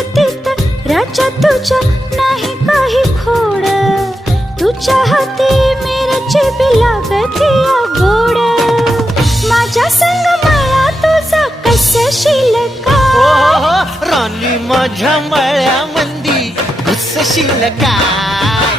नियतीत राजा तुझ्या नाही काही खोड, तुझ्या हाती मिरची बी लागती गोड, माझ्या संग मला तुझा कसशील काय? राणी माझ्या मळ्यामंदी घुसशील काय?